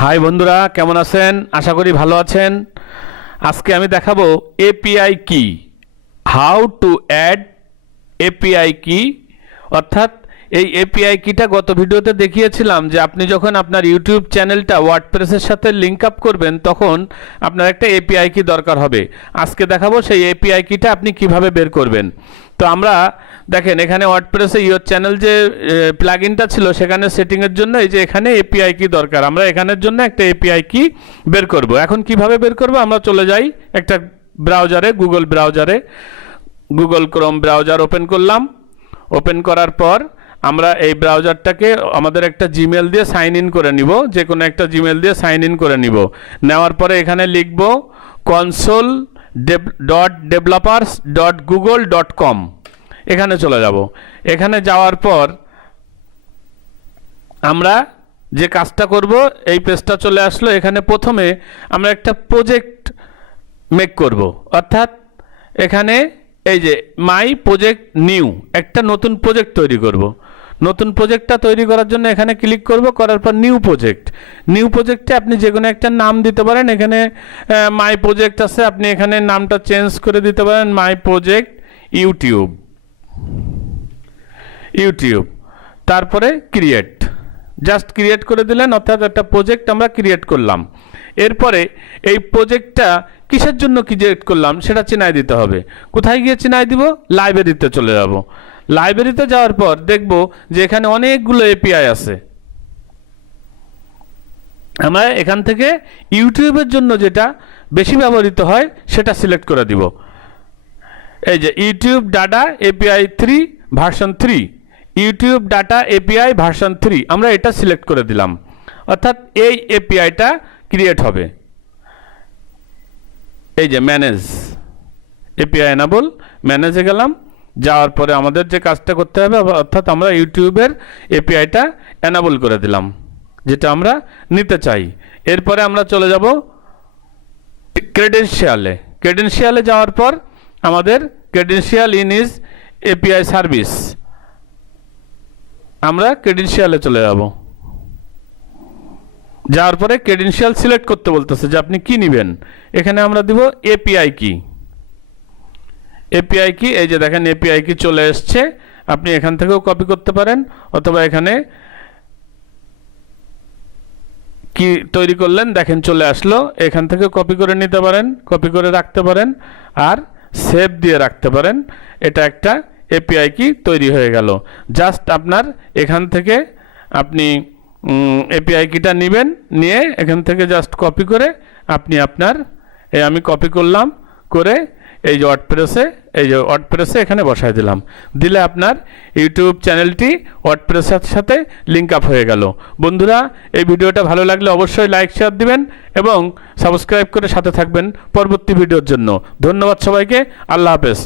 High বন্ধুরা, কেমন আছেন? আশা করি ভালো আছেন। আজকে আমি দেখাবো এপিআই কি, হাউ টু অ্যাড এপিআই কি। অর্থাৎ এই এপিআই কিটা গত ভিডিওতে দেখিয়েছিলাম যে আপনি যখন আপনার ইউটিউব চ্যানেলটা ওয়ার্ডপ্রেসের সাথে লিঙ্ক আপ করবেন তখন আপনার একটা এপিআই কি দরকার হবে। আজকে দেখাবো সেই এপিআই কিটা আপনি কিভাবে বের করবেন। তো আমরা দেখেন এখানে ওয়ার্ডপ্রেসে ইওর চ্যানেল যে প্লাগইনটা ছিল সেখানে সেটিংয়ের জন্য এই যে এখানে এপিআই কি দরকার, আমরা এখানের জন্য একটা এপিআই কি বের করব। এখন কিভাবে বের করব, আমরা চলে যাই একটা ব্রাউজারে, গুগল ক্রোম ব্রাউজার ওপেন করলাম। ওপেন করার পর আমরা এই ব্রাউজারটাকে আমাদের একটা জিমেল দিয়ে সাইন ইন করে নিব, যে কোনো একটা জিমেল দিয়ে সাইন ইন করে নিব। নেওয়ার পরে এখানে লিখব console.developers.google.com, এখানে চলে যাব। এখানে যাওয়ার পর আমরা যে কাজটা করব, এই পেজটা চলে আসলো। এখানে প্রথমে আমরা একটা প্রজেক্ট মেক করব, অর্থাৎ এখানে এই যে মাই প্রজেক্ট নিউ, একটা নতুন প্রজেক্ট তৈরি করব। নতুন প্রজেক্টটা তৈরি করার জন্য এখানে ক্লিক করব, করার পর নিউ প্রজেক্টে আপনি যে কোনো একটা নাম দিতে পারেন। এখানে মাই প্রজেক্ট আছে, আপনি এখানে নামটা চেঞ্জ করে দিতে পারেন, মাই প্রজেক্ট ইউটিউব। তারপরে ক্রিয়েট, জাস্ট ক্রিয়েট করে দিলেন, অর্থাৎ একটা প্রজেক্ট আমরা ক্রিয়েট করলাম। এরপরে এই প্রজেক্টটা কিসের জন্য ক্রিয়েট করলাম সেটা চিনাই দিতে হবে। কোথায় গিয়ে চিনাই দিব? লাইব্রেরিতে চলে যাব। লাইব্রেরিতে যাওয়ার পর দেখব যে এখানে অনেকগুলো এপিআই আছে। আমরা এখান থেকে ইউটিউবের জন্য যেটা বেশি ব্যবহৃত হয় সেটা সিলেক্ট করে দিব। এই যে YouTube data API 3 version 3, YouTube data API version 3, আমরা এটা সিলেক্ট করে দিলাম। অর্থাৎ এই এপিআইটা ক্রিয়েট হবে। এই যে ম্যানেজ এপিআই এনাবল, ম্যানেজে গেলাম। যাওয়ার পরে আমাদের যে কাজটা করতে হবে, অর্থাৎ আমরা ইউটিউবের এপিআইটা এনাবল করে দিলাম, যেটা আমরা নিতে চাই। এরপরে আমরা চলে যাব ক্রেডেনশিয়ালে যাওয়ার পর আমাদের credential in is API service, আমরা ক্রেডেনশিয়ালে চলে যাব। যাওয়ার পরে ক্রেডেনশিয়াল সিলেক্ট করতে বলতেছে যে আপনি কি নেবেন। এখানে আমরা দিব এপিআই কি। এই যে দেখেন এপিআই কি চলে এসছে। আপনি এখান থেকেও কপি করতে পারেন, অথবা এখানে কি তৈরি করলেন দেখেন চলে আসলো, এখান থেকে কপি করে নিতে পারেন, কপি করে রাখতে পারেন, আর সেভ দিয়ে রাখতে পারেন। এটা একটা এপিআই কি তৈরি হয়ে গেল। জাস্ট আপনার এখান থেকে আপনি এপিআই কিটা নেবেন, নিয়ে এখান থেকে জাস্ট কপি করে আপনি আপনার আমি কপি করলাম, করে এই যে ওয়ার্ডপ্রেসে এখানে বসায় দিলাম। দিলে আপনার ইউটিউব চ্যানেলটি ওয়ার্ডপ্রেসের সাথে লিঙ্ক আপ হয়ে গেল। বন্ধুরা, এই ভিডিওটা ভালো লাগলে অবশ্যই লাইক শেয়ার দিবেন এবং সাবস্ক্রাইব করে সাথে থাকবেন পরবর্তী ভিডিওর জন্য। ধন্যবাদ সবাইকে। আল্লাহ হাফেজ।